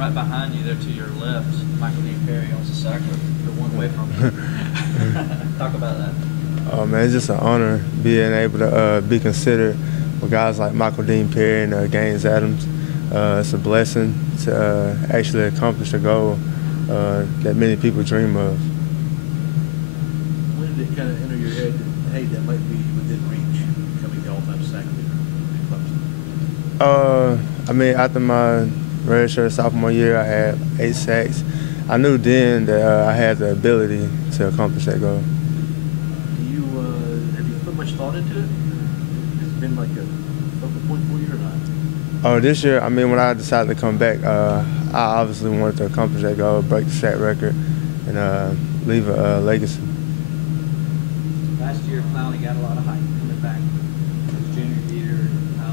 right behind you there to your left, Michael Dean Perry, owns a sack the one away from you. Talk about that. Oh man, it's just an honor being able to be considered with guys like Michael Dean Perry and Gaines Adams. It's a blessing to actually accomplish a goal that many people dream of. When did it kind of enter your head that, hey, that might be within reach, becoming the all-time sack leader in Clemson? I mean, after my redshirt sophomore year, I had 8 sacks. I knew then that I had the ability to accomplish that goal. Have you put much thought into it? Has it been like a focal point for you or not? Oh, this year, I mean, when I decided to come back, I obviously wanted to accomplish that goal, break the sack record, and leave a legacy. Last year, Clowney got a lot of hype coming back his junior year. I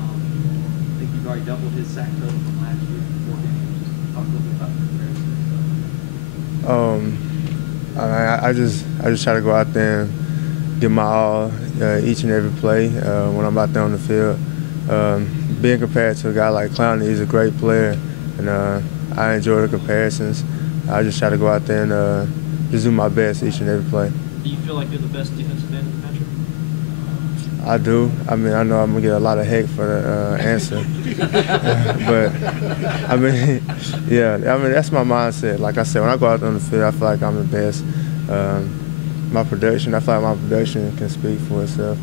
think you've already doubled his sack total from last year, 4 games. Just talk a little bit about the comparison. I just try to go out there and give my all each and every play when I'm out there on the field. Being compared to a guy like Clowney, he's a great player, and I enjoy the comparisons. I just try to go out there and just do my best each and every play. Do you feel like you're the best defensive end in the country? I do. I mean, I know I'm going to get a lot of heck for the answer. But, I mean, yeah, I mean, that's my mindset. Like I said, when I go out on the field, I feel like I'm the best. I feel like my production can speak for itself.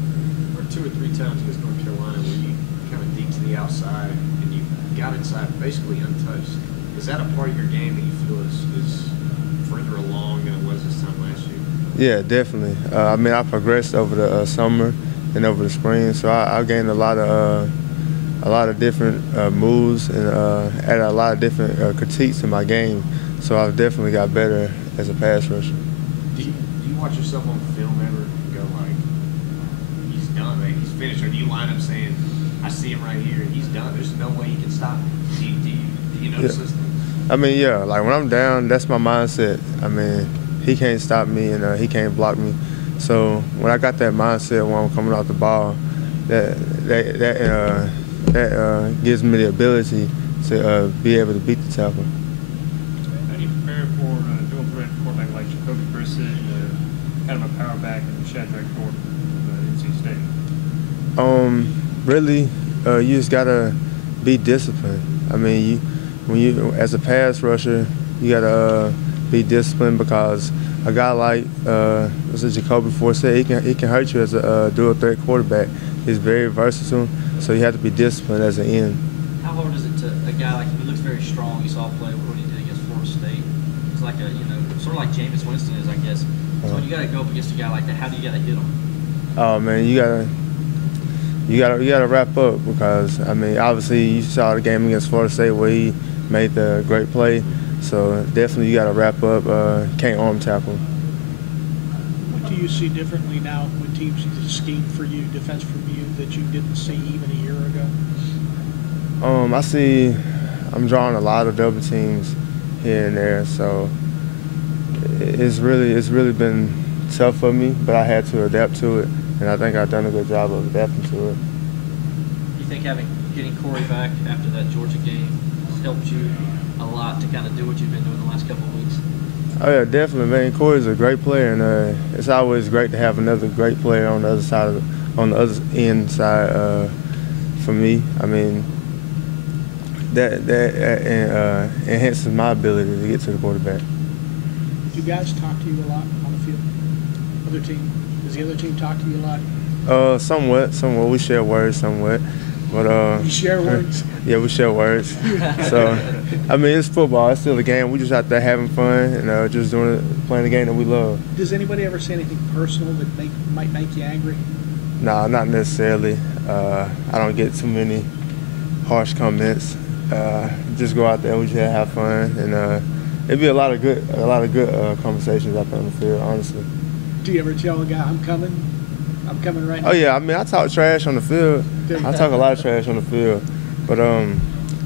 Or 2 or 3 times against North Carolina where you kind of deep to the outside and you got inside basically untouched. Is that a part of your game that you feel is further along than it was this time last year? Yeah, definitely. I mean, I progressed over the summer and over the spring, so I gained a lot of different moves and added a lot of different critiques to my game. So I've definitely got better as a pass rusher. Do you watch yourself on film ever and go like, he's done, like, he's finished, or do you line up saying, I see him right here, he's done, there's no way he can stop me? Do you notice this? I mean, yeah, like when I'm down, that's my mindset. I mean, he can't stop me and he can't block me. So when I got that mindset when I'm coming off the ball, that gives me the ability to be able to beat the tackle. How do you prepare for a dual threat quarterback like Jacoby Brissett, kind of a power back, and Shadrack Gordon of NC State? Really, you just gotta be disciplined. I mean, when you as a pass rusher, you gotta be disciplined because a guy like Jacoby Brissett, he can hurt you as a dual threat quarterback. He's very versatile, so you have to be disciplined as an end. How hard is it to a guy like him? He looks very strong. You saw him play what he did against Florida State. It's like sort of like Jameis Winston is, I guess. So when you gotta go up against a guy like that, how do you gotta hit him? Oh man, you gotta wrap up because I mean, obviously you saw the game against Florida State where he made the great play. So definitely you gotta wrap up. Can't arm tackle. What do you see differently now when teams scheme for you, defense from you, that you didn't see even a year ago? I'm drawing a lot of double teams here and there, so it's really been tough for me, but I had to adapt to it, and I think I've done a good job of adapting to it. You think getting Corey back after that Georgia game has helped you a lot to kind of do what you've been doing the last couple of weeks? Oh yeah, definitely, man. Corey's a great player, and it's always great to have another great player on the other side on the other end side for me. I mean, that enhances my ability to get to the quarterback. Do guys talk to you a lot on the field? Other team? Does the other team talk to you a lot? Somewhat. We share words somewhat. But, you share words? Yeah, we share words. So, I mean, it's football. It's still a game. We just out there having fun and just playing the game that we love. Does anybody ever say anything personal that might make you angry? No, not necessarily. I don't get too many harsh comments. Just go out there. We just have fun, and it'd be a lot of good conversations out there on the field. Honestly. Do you ever tell a guy, I'm coming right now? Oh yeah, I mean, I talk trash on the field. I talk a lot of trash on the field, but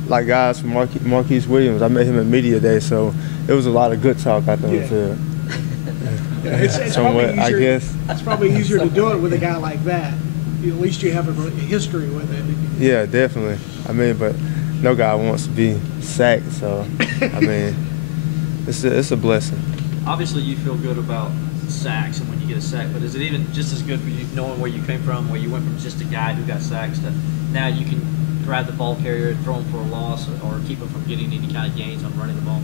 like guys from Marquise Williams, I met him at Media Day, so it was a lot of good talk out there on the field. Yeah, it's somewhat, probably easier, I guess. It's probably easier to do it with a guy like that. At least you have a history with it. Yeah, definitely. I mean, but no guy wants to be sacked. So, I mean, it's a blessing. Obviously, you feel good about sacks and when you get a sack, but is it even just as good for you knowing where you came from, where you went from just a guy who got sacks to now you can grab the ball carrier and throw him for a loss or keep him from getting any kind of gains on running the ball?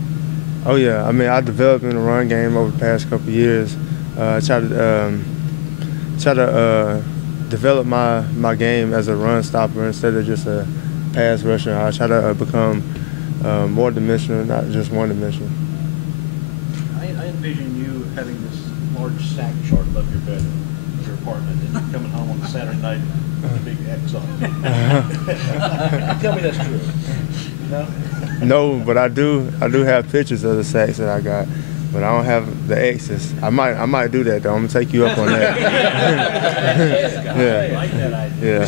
Oh yeah, I mean, I developed in the run game over the past couple of years. I try to develop my game as a run stopper instead of just a pass rusher. I try to become more dimensional, not just one dimensional. I envision you having this large sack chart above your bed in your apartment and you're coming home on Saturday night with a big X on it. Tell me that's true. No? No, but I do have pictures of the sacks that I got, but I don't have the X's. I might do that though. I'm gonna take you up on that. I like that idea. Yeah.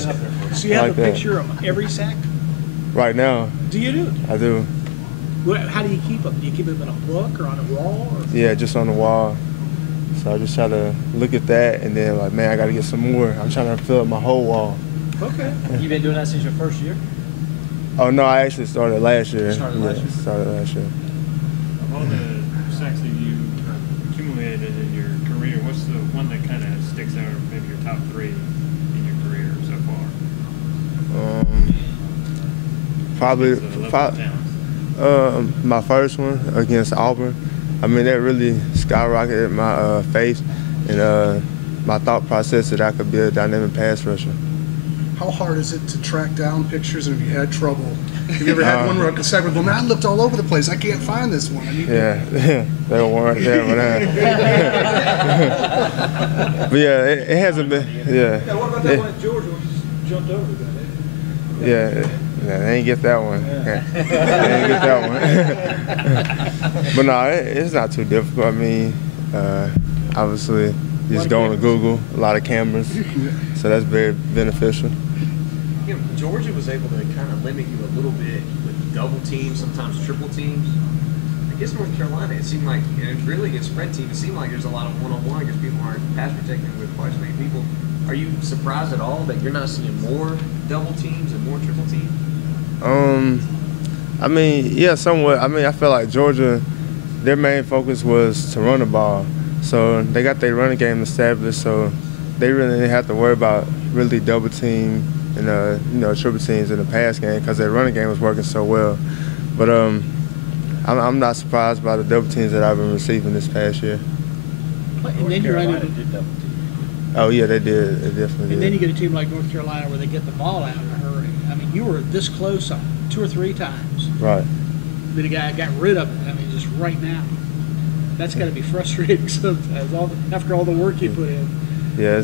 So you have like a that. picture of every sack? Right now, Do you do? I do. How do you keep them? Do you keep them in a book or on a wall? Or? Yeah, just on the wall. So I just try to look at that and then like, man, I got to get some more. I'm trying to fill up my whole wall. Okay. You've been doing that since your first year? Oh no, I actually started last year. Started last year? Started last year. Of all the sacks that you accumulated in your career, what's the one that kind of sticks out, or maybe your top 3 in your career so far? Probably So the level of talent. my first one against Auburn. I mean, that really skyrocketed my faith and my thought process that I could be a dynamic pass rusher. How hard is it to track down pictures, and have you had trouble? Have you ever had one where a segment, well, man, I looked all over the place. I can't find this one. I need Yeah, they weren't there when But yeah, it hasn't been. Yeah. What about that one at Georgia when you just jumped over the guy? Yeah, they ain't get that one. Yeah. They ain't get that one. But no, it's not too difficult. I mean, obviously, just going to Google, a lot of cameras, so that's very beneficial. You know, Georgia was able to kind of limit you a little bit with double teams, sometimes triple teams. I guess North Carolina, it seemed like, and really against spread teams, it seemed like there's a lot of one-on-one because people aren't pass protecting with quite as many people. Are you surprised at all that you're not seeing more double teams and more triple teams? I mean, yeah, somewhat. I mean, I feel like Georgia, their main focus was to run the ball. So they got their running game established, so they really didn't have to worry about really double team and triple teams in the pass game because their running game was working so well. But I'm not surprised by the double teams that I've been receiving this past year. And then you're Carolina able to, did double team. Oh yeah, they did. They definitely did. and then you get a team like North Carolina where they get the ball out in a hurry. I mean, you were this close 2 or 3 times. Right. Then the guy got rid of it. I mean, just right now. That's got to be frustrating sometimes. After all the work you put in. Yeah,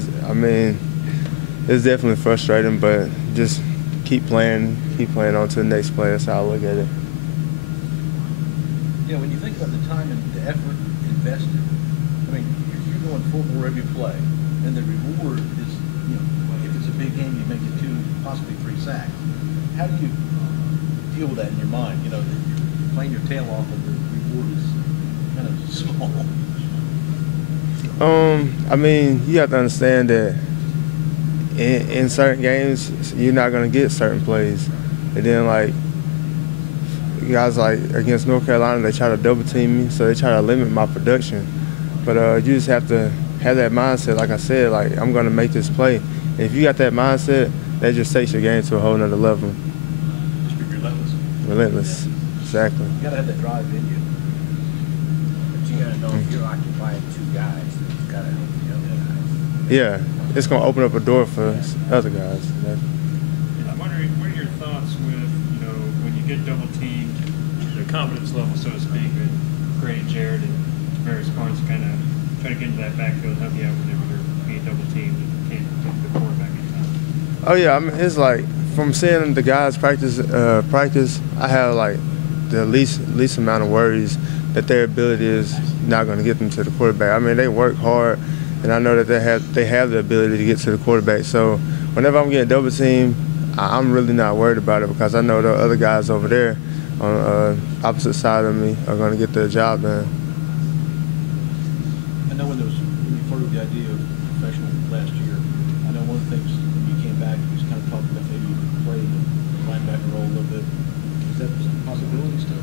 it's definitely frustrating, but just keep playing on to the next play. That's how I look at it. You know, when you think about the time and the effort invested, I mean, you're going full bore every play, and the reward is, you know, if it's a big game, you make it 2, possibly 3 sacks. How do you deal with that in your mind? You know, that you're playing your tail off, and the reward is kind of small. I mean, you have to understand that in certain games, you're not going to get certain plays. And then, like, guys like against North Carolina, they try to double team me, so they try to limit my production. But you just have to have that mindset, like I said, like, I'm going to make this play. And if you got that mindset, that just takes your game to a whole nother level. Just be relentless. Relentless. Exactly. You got to have that drive in you. But you got to know if you're occupying 2 guys, you've got to help the other guys. Yeah, it's going to open up a door for other guys. I'm wondering, what are your thoughts with, when you get double teamed, the confidence level, so to speak, with Gray, Jared, and various points, kind of try to get into that backfield, help you out whenever you're being double teamed and can't get the quarterback in time? Oh yeah, I mean, it's like from seeing the guys practice, I have like the least amount of worries that their ability is not going to get them to the quarterback. I mean, they work hard, and I know that they have the ability to get to the quarterback. So whenever I'm getting double teamed, I'm really not worried about it because I know the other guys over there on opposite side of me are going to get the job done. I know when you floated the idea of professional last year, I know one of the things when you came back, you was kind of talking about maybe you could play the linebacker role a little bit. that a possibility still?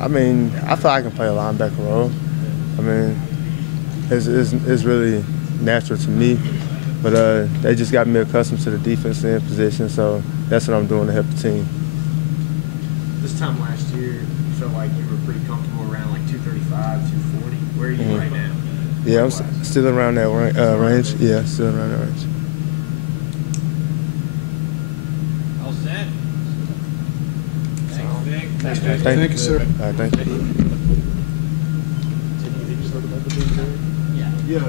I mean, I feel I can play a linebacker role. I mean, it's really natural to me, but they just got me accustomed to the defensive end position, so that's what I'm doing to help the team. This time last year, you felt like you were pretty comfortable around like 235, 240. Where are you right now? Yeah, I'm still around that range. Yeah, still around that range. All set. Thanks, Vic. Thank you, sir. All right, thank you. Yeah. Yeah.